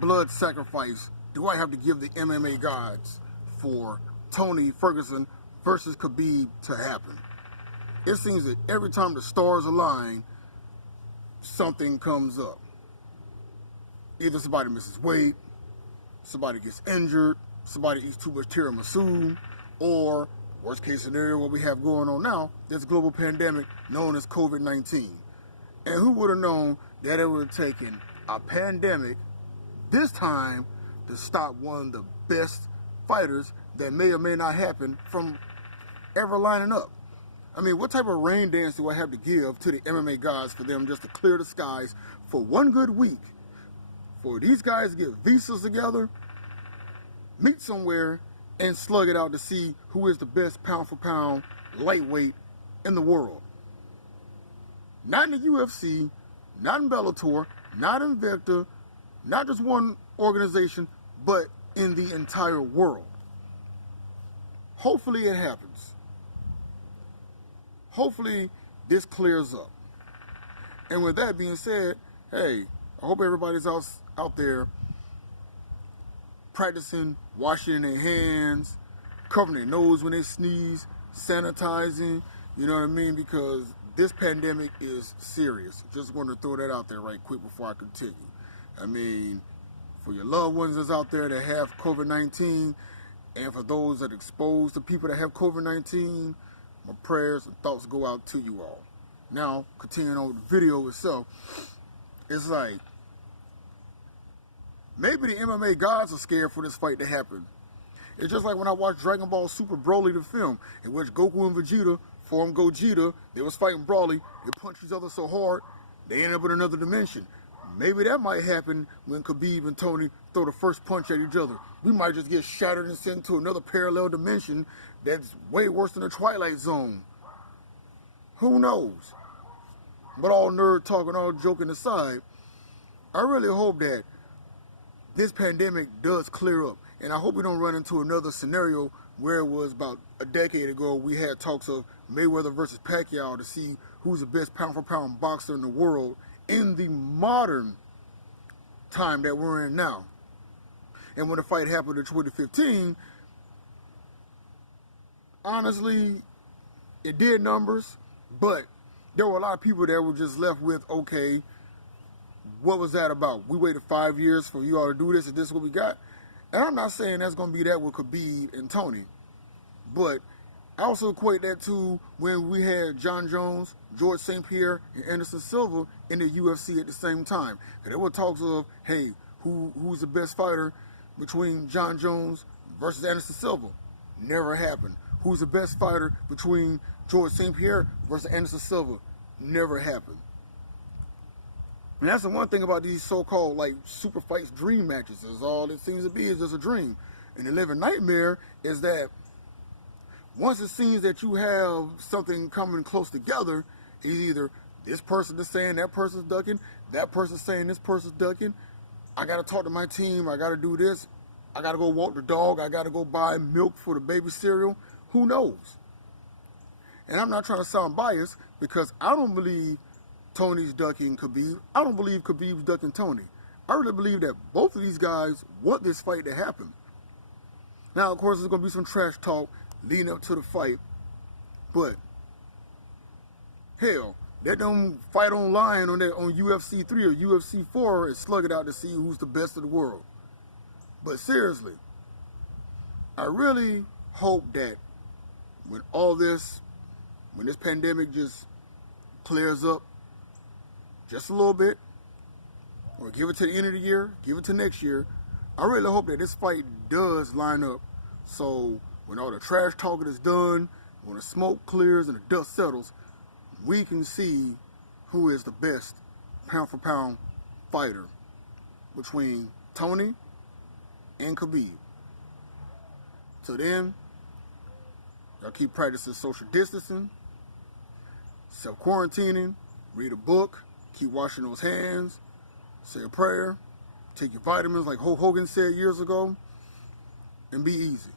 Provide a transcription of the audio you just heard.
what blood sacrifice do I have to give the MMA gods for Tony Ferguson versus Khabib to happen? It seems that every time the stars align, something comes up. Either somebody misses weight, somebody gets injured, somebody eats too much tiramisu, or worst case scenario, what we have going on now, this global pandemic known as COVID-19. And who would have known that it would have taken a pandemic this time to stop one of the best fighters that may or may not happen from ever lining up? I mean, what type of rain dance do I have to give to the MMA gods for them just to clear the skies for one good week? For these guys to get visas together, meet somewhere, and slug it out to see who is the best pound for pound lightweight in the world. Not in the UFC, not in Bellator, not in Victor, not just one organization, but in the entire world. Hopefully it happens. Hopefully this clears up. And with that being said, hey, I hope everybody's out there practicing washing their hands, covering their nose when they sneeze, sanitizing, you know what I mean? Because this pandemic is serious. Just want to throw that out there right quick before I continue. I mean, for your loved ones that's out there that have COVID-19, and for those that are exposed to people that have COVID-19, my prayers and thoughts go out to you all. Now, continuing on with the video itself, it's like, maybe the MMA gods are scared for this fight to happen. It's just like when I watched Dragon Ball Super Broly, the film, in which Goku and Vegeta formed Gogeta. They was fighting Broly. They punched each other so hard, they ended up in another dimension. Maybe that might happen when Khabib and Tony throw the first punch at each other. We might just get shattered and sent to another parallel dimension that's way worse than the Twilight Zone. Who knows? But all nerd talk and all joking aside, I really hope that this pandemic does clear up. And I hope we don't run into another scenario where it was about a decade ago we had talks of Mayweather versus Pacquiao to see who's the best pound for pound boxer in the world in the modern time that we're in now. And when the fight happened in 2015, honestly, it did numbers, but there were a lot of people that were just left with, okay, what was that about? We waited 5 years for you all to do this, and this is what we got. And I'm not saying that's going to be that with Khabib and Tony, but I also equate that to when we had John Jones, George St. Pierre, and Anderson Silva in the UFC at the same time. And there were talks of, hey, who's the best fighter between John Jones versus Anderson Silva? Never happened. Who's the best fighter between George St. Pierre versus Anderson Silva? Never happened. And that's the one thing about these so-called like super fights, dream matches. Is all it seems to be is just a dream. And the living nightmare is that once it seems that you have something coming close together, it's either this person is saying that person's ducking, that person's saying this person's ducking. I got to talk to my team. I got to do this. I got to go walk the dog. I got to go buy milk for the baby cereal. Who knows? And I'm not trying to sound biased because I don't believe Tony's ducking Khabib. I don't believe Khabib's ducking Tony. I really believe that both of these guys want this fight to happen. Now, of course, there's going to be some trash talk leading up to the fight, but hell, let them fight online on UFC 3 or UFC 4 and slug it out to see who's the best in the world. But seriously, I really hope that when this pandemic just clears up just a little bit, or give it to the end of the year, give it to next year, I really hope that this fight does line up so when all the trash talking is done, when the smoke clears and the dust settles, we can see who is the best pound for pound fighter between Tony and Khabib. So then, y'all keep practicing social distancing, self-quarantining, read a book, keep washing those hands, say a prayer, take your vitamins like Hulk Hogan said years ago, and be easy.